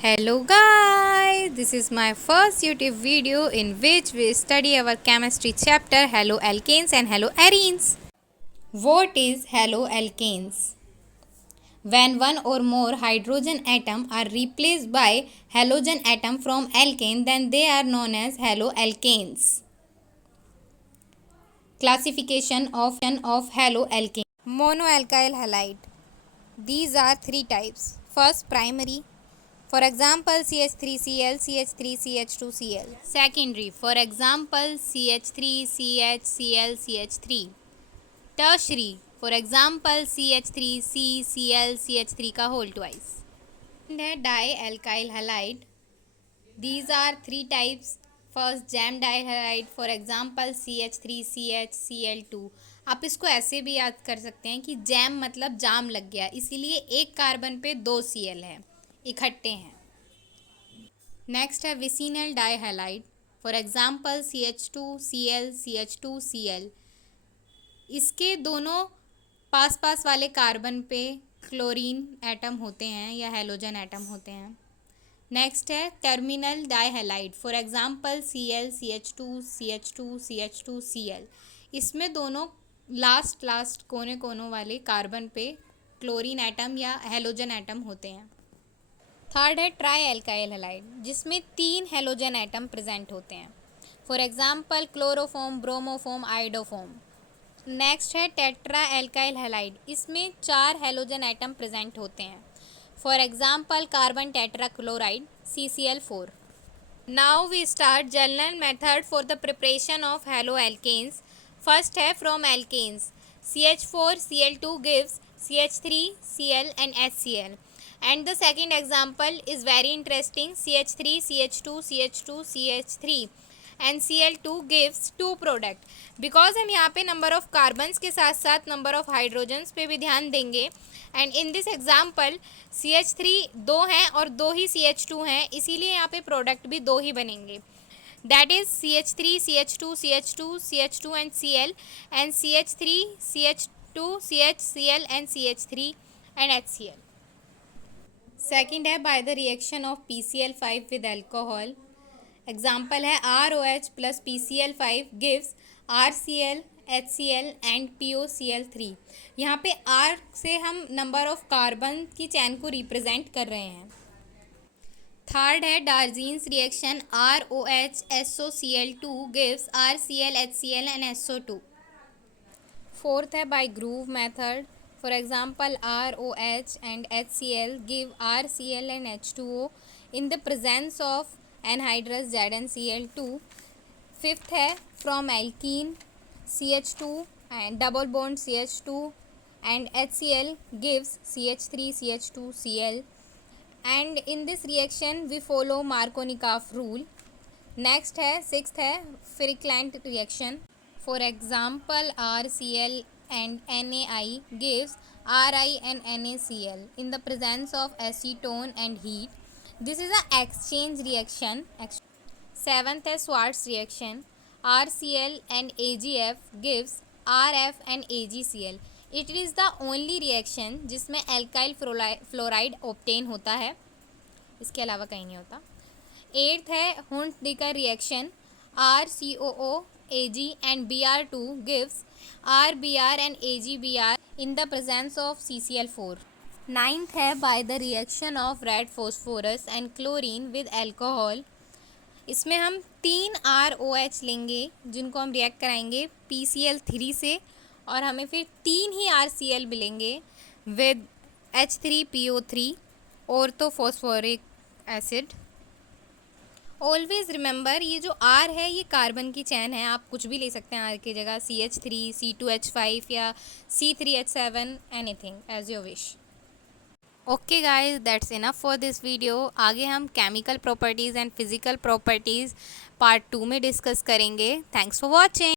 Hello guys, this is my first YouTube video in which we study our chemistry chapter haloalkanes and haloarenes. What is haloalkanes? When one or more hydrogen atom are replaced by halogen atom from alkane, then they are known as haloalkanes. Classification of haloalkane. Monoalkyl halide. These are three types. First, primary. For example, CH3Cl, CH3CH2Cl. Secondary. For example, CH3CHCl, CH3. Tertiary. For example, CH3CCl, CH3 का whole twice. Dialkyl halide. These are three types. First gem डाइहाइड for example CH3CHCl2। आप इसको ऐसे भी याद कर सकते हैं कि जैम मतलब जाम लग गया, इसीलिए एक कार्बन पे दो Cl है, इकट्ठे हैं। नेक्स्ट है vicinal डाइहाइड for example CH2Cl, CH2Cl। इसके दोनों पास पास वाले कार्बन पे क्लोरीन एटम होते हैं या हेलोजन एटम होते हैं। नेक्स्ट है टर्मिनल डाइहाइड for example Cl, CH2, CH2, CH2Cl। इसमें दोनों लास्ट कोनों वाले कार्बन पे क्लोरीन एटम या हेलोजन एटम होते हैं। थर्ड है ट्राई एल्काइल हैलाइड, जिसमें तीन हेलोजन एटम प्रेजेंट होते हैं। For example chloroform, bromoform, iodoform. Next है टेट्रा एल्काइल हैलाइड, इसमें चार हेलोजन एटम प्रेजेंट होते हैं। For example carbon tetrachloride CCl4। Now we start general method for the preparation of haloalkanes. First है from alkanes. CH4Cl2 gives CH3Cl and HCl. And the second example is very interesting, CH3CH2CH2CH3 and Cl2 gives two product. Because हम यहाँ पे number of carbons के साथ साथ number of hydrogens पे भी ध्यान देंगे। And in this example CH3 दो हैं और दो ही CH2 हैं, इसीलिए यहाँ पे प्रोडक्ट भी दो ही बनेंगे। That is CH3 CH2 CH2 CH2 and Cl and CH3 CH2 CHCl and CH3 and HCl. Second है by the reaction of PCl5 with alcohol. Example है ROH plus PCl5 gives RCl, HCl and POCl3। यहाँ पे R से हम number of carbon की चैन को represent कर रहे हैं। थर्ड है Darzens reaction, ROH SOCl2 gives RCl, HCl and SO2। Fourth है by Groove method. For example ROH and HCl give RCl and H2O in the presence of anhydrous ZnCl2। Fifth है from alkene, CH2 and double bond CH2 and HCl gives CH3CH2Cl and in this reaction we follow Markovnikov rule. Next है sixth है Fricklant reaction. For example RCl and NaI gives Ri and NaCl in the presence of acetone and heat. This is a exchange reaction. Seventh है Schwarz reaction, RCl and AgF gives RF and AgCl. It is the only reaction जिसमें alkyl fluoride obtain होता है, इसके अलावा कहीं नहीं होता। Eighth है हुंट-डिकर reaction, RCOO Ag and Br2 gives RBr and AgBr in the presence of CCl4. Ninth है by the reaction of red phosphorus and chlorine with alcohol. इसमें हम तीन ROH लेंगे जिनको हम रिएक्ट कराएंगे PCl3 से, और हमें फिर तीन ही RCl मिलेंगे with H3PO3 orthophosphoric acid. Always remember ये जो R है ये कार्बन की चैन है, आप कुछ भी ले सकते हैं R की जगह, CH3, C2H5 या C3H7, anything as your wish. Okay guys, that's enough for this video. आगे हम chemical properties and physical properties part 2 में डिस्कस करेंगे। Thanks for watching.